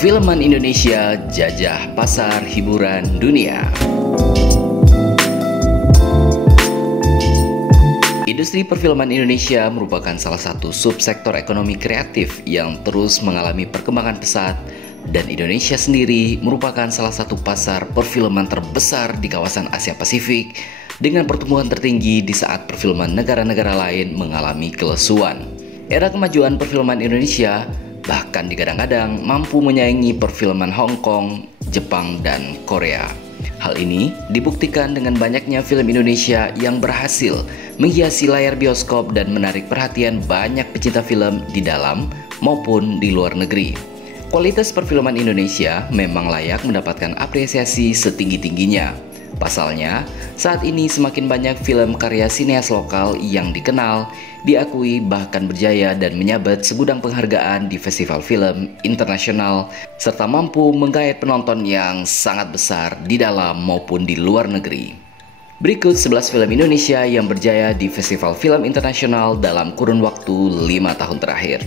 Perfilman Indonesia jajah pasar hiburan dunia. Industri perfilman Indonesia merupakan salah satu subsektor ekonomi kreatif yang terus mengalami perkembangan pesat, dan Indonesia sendiri merupakan salah satu pasar perfilman terbesar di kawasan Asia Pasifik dengan pertumbuhan tertinggi di saat perfilman negara-negara lain mengalami kelesuan. Era kemajuan perfilman Indonesia bahkan digadang-gadang mampu menyaingi perfilman Hong Kong, Jepang, dan Korea. Hal ini dibuktikan dengan banyaknya film Indonesia yang berhasil menghiasi layar bioskop dan menarik perhatian banyak pecinta film di dalam maupun di luar negeri. Kualitas perfilman Indonesia memang layak mendapatkan apresiasi setinggi-tingginya. Pasalnya, saat ini semakin banyak film karya sineas lokal yang dikenal, diakui, bahkan berjaya dan menyabet segudang penghargaan di festival film internasional, serta mampu menggait penonton yang sangat besar di dalam maupun di luar negeri. Berikut 11 film Indonesia yang berjaya di festival film internasional dalam kurun waktu 5 tahun terakhir.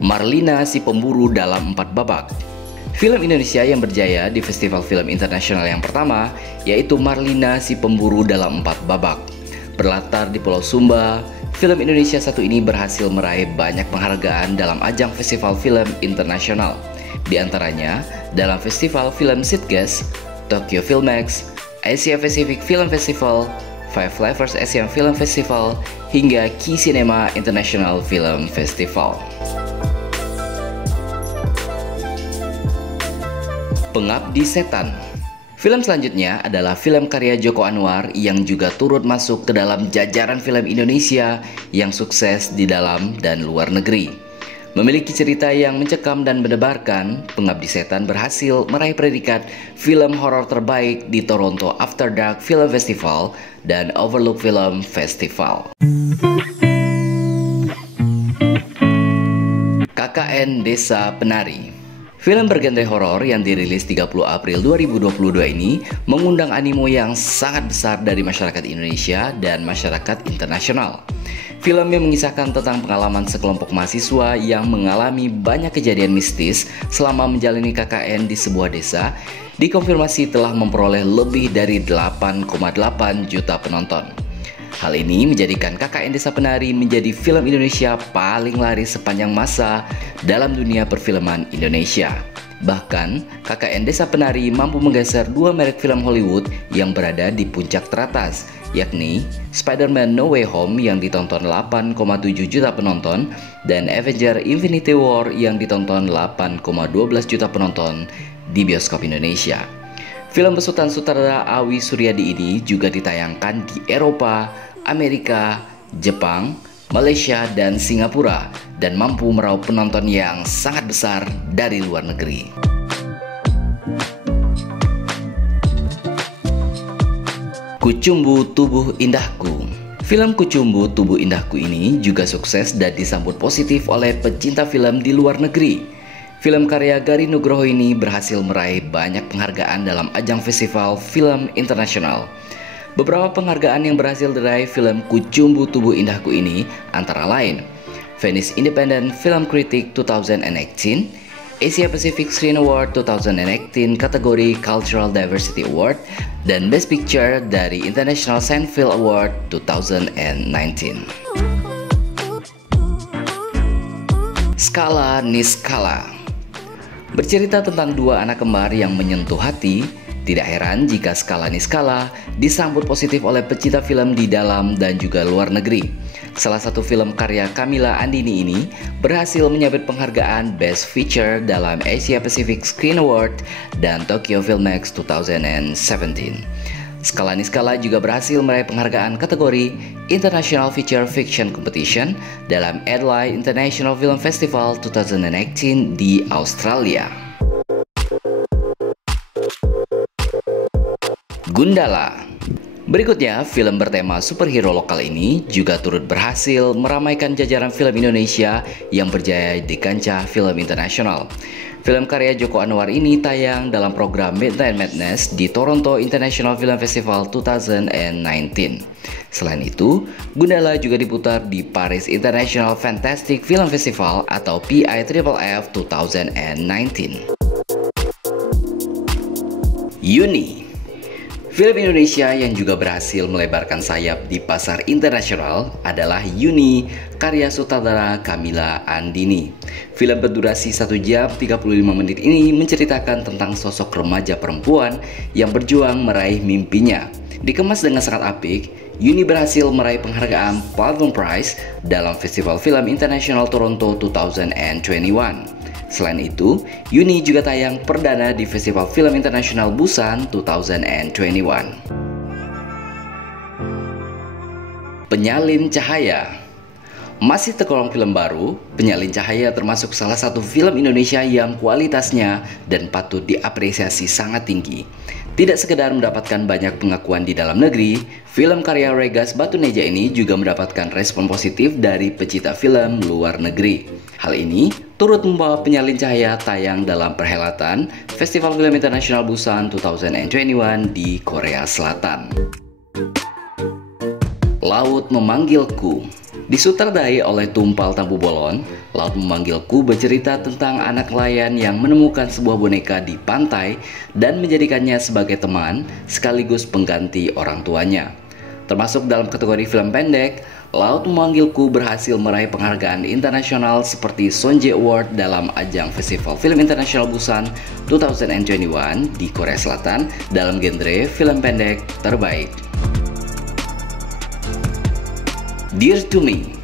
Marlina si Pemburu dalam 4 babak. Film Indonesia yang berjaya di Festival Film Internasional yang pertama yaitu Marlina si Pemburu dalam 4 babak. Berlatar di Pulau Sumba, film Indonesia satu ini berhasil meraih banyak penghargaan dalam ajang Festival Film Internasional. Di antaranya dalam Festival Film Sitges, Tokyo Filmex, Asia Pacific Film Festival, Five Flavors Asian Film Festival, hingga Key Cinema International Film Festival. Pengabdi Setan. Film selanjutnya adalah film karya Joko Anwar yang juga turut masuk ke dalam jajaran film Indonesia yang sukses di dalam dan luar negeri. Memiliki cerita yang mencekam dan mendebarkan, Pengabdi Setan berhasil meraih predikat film horor terbaik di Toronto After Dark Film Festival dan Overlook Film Festival. KKN Desa Penari. Film bergenre horor yang dirilis 30 April 2022 ini mengundang animo yang sangat besar dari masyarakat Indonesia dan masyarakat internasional. Film yang mengisahkan tentang pengalaman sekelompok mahasiswa yang mengalami banyak kejadian mistis selama menjalani KKN di sebuah desa, dikonfirmasi telah memperoleh lebih dari 8,8 juta penonton. Hal ini menjadikan KKN Desa Penari menjadi film Indonesia paling laris sepanjang masa dalam dunia perfilman Indonesia. Bahkan, KKN Desa Penari mampu menggeser 2 merek film Hollywood yang berada di puncak teratas, yakni Spider-Man No Way Home yang ditonton 8,7 juta penonton dan Avengers Infinity War yang ditonton 8,12 juta penonton di bioskop Indonesia. Film besutan sutradara Awi Suryadi ini juga ditayangkan di Eropa, Amerika, Jepang, Malaysia, dan Singapura dan mampu meraup penonton yang sangat besar dari luar negeri. Kucumbu Tubuh Indahku. Film Kucumbu Tubuh Indahku ini juga sukses dan disambut positif oleh pecinta film di luar negeri. Film karya Gari Nugroho ini berhasil meraih banyak penghargaan dalam ajang festival film internasional. Beberapa penghargaan yang berhasil diraih film Kucumbu Tubuh Indahku ini antara lain Venice Independent Film Critic 2018, Asia Pacific Screen Award 2018 kategori Cultural Diversity Award, dan Best Picture dari International Sandfield Award 2019. Skala Niskala. Bercerita tentang 2 anak kembar yang menyentuh hati, tidak heran jika Skala Niskala disambut positif oleh pecinta film di dalam dan juga luar negeri. Salah satu film karya Camilla Andini ini berhasil menyabet penghargaan Best Feature dalam Asia Pacific Screen Award dan Tokyo Filmex 2017. Skala Niskala juga berhasil meraih penghargaan kategori International Feature Fiction Competition dalam Adelaide International Film Festival 2018 di Australia. Gundala. Berikutnya, film bertema superhero lokal ini juga turut berhasil meramaikan jajaran film Indonesia yang berjaya di kancah film internasional. Film karya Joko Anwar ini tayang dalam program Midnight Madness di Toronto International Film Festival 2019. Selain itu, Gundala juga diputar di Paris International Fantastic Film Festival atau PIFF 2019. Yuni, film Indonesia yang juga berhasil melebarkan sayap di pasar internasional adalah Yuni, karya sutradara Kamila Andini. Film berdurasi 1 jam 35 menit ini menceritakan tentang sosok remaja perempuan yang berjuang meraih mimpinya. Dikemas dengan sangat apik, Yuni berhasil meraih penghargaan Platform Prize dalam Festival Film Internasional Toronto 2021. Selain itu, Yuni juga tayang perdana di Festival Film Internasional Busan 2021. Penyalin Cahaya. Masih tergolong film baru, Penyalin Cahaya termasuk salah satu film Indonesia yang kualitasnya dan patut diapresiasi sangat tinggi. Tidak sekedar mendapatkan banyak pengakuan di dalam negeri, film karya Regas Batuneja ini juga mendapatkan respon positif dari pecinta film luar negeri. Hal ini turut membawa Penyalin Cahaya tayang dalam perhelatan Festival Film Internasional Busan 2021 di Korea Selatan. Laut Memanggilku. Disutradai oleh Tumpal Tampu Bolon, Laut Memanggilku bercerita tentang anak nelayan yang menemukan sebuah boneka di pantai dan menjadikannya sebagai teman sekaligus pengganti orang tuanya. Termasuk dalam kategori film pendek, Laut Memanggilku berhasil meraih penghargaan internasional seperti Sonje Award dalam ajang Festival Film Internasional Busan 2021 di Korea Selatan dalam genre film pendek terbaik. Dear to Me.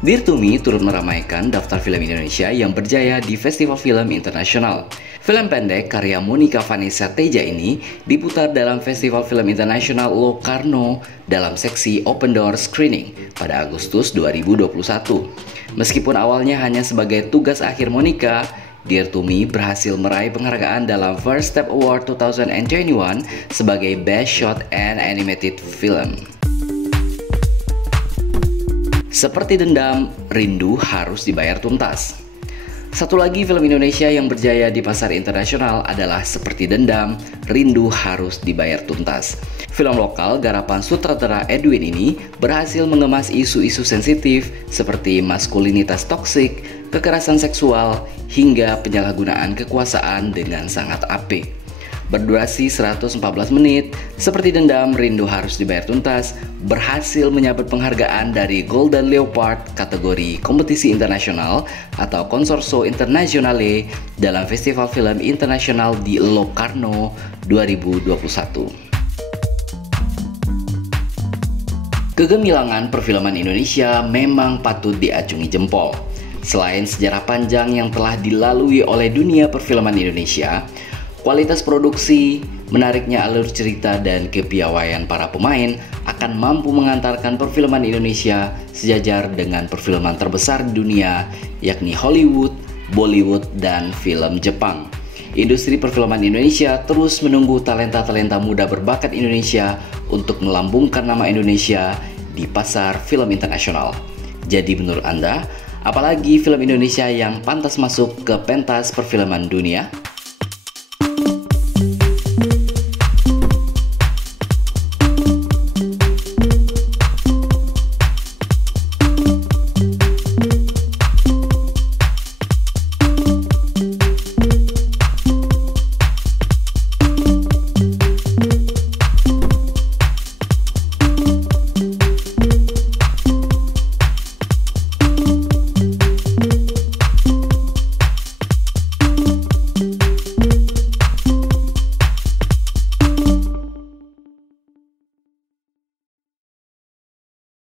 Dear to Me turut meramaikan daftar film Indonesia yang berjaya di Festival Film Internasional. Film pendek karya Monica Vanessa Teja ini diputar dalam Festival Film Internasional Locarno dalam seksi Open Door Screening pada Agustus 2021. Meskipun awalnya hanya sebagai tugas akhir Monica, Dear to Me berhasil meraih penghargaan dalam First Step Award 2021 sebagai Best Short and Animated Film. Seperti Dendam, Rindu Harus Dibayar Tuntas. Satu lagi film Indonesia yang berjaya di pasar internasional adalah Seperti Dendam, Rindu Harus Dibayar Tuntas. Film lokal garapan sutradara Edwin ini berhasil mengemas isu-isu sensitif seperti maskulinitas toksik, kekerasan seksual, hingga penyalahgunaan kekuasaan dengan sangat apik. Berdurasi 114 menit, Seperti Dendam, Rindu Harus Dibayar Tuntas berhasil menyabet penghargaan dari Golden Leopard kategori kompetisi internasional atau Concorso Internazionale dalam Festival Film Internasional di Locarno 2021. Kegemilangan perfilman Indonesia memang patut diacungi jempol. Selain sejarah panjang yang telah dilalui oleh dunia perfilman Indonesia, kualitas produksi, menariknya alur cerita, dan kepiawaian para pemain akan mampu mengantarkan perfilman Indonesia sejajar dengan perfilman terbesar di dunia, yakni Hollywood, Bollywood, dan film Jepang. Industri perfilman Indonesia terus menunggu talenta-talenta muda berbakat Indonesia untuk melambungkan nama Indonesia di pasar film internasional. Jadi menurut Anda, apalagi film Indonesia yang pantas masuk ke pentas perfilman dunia?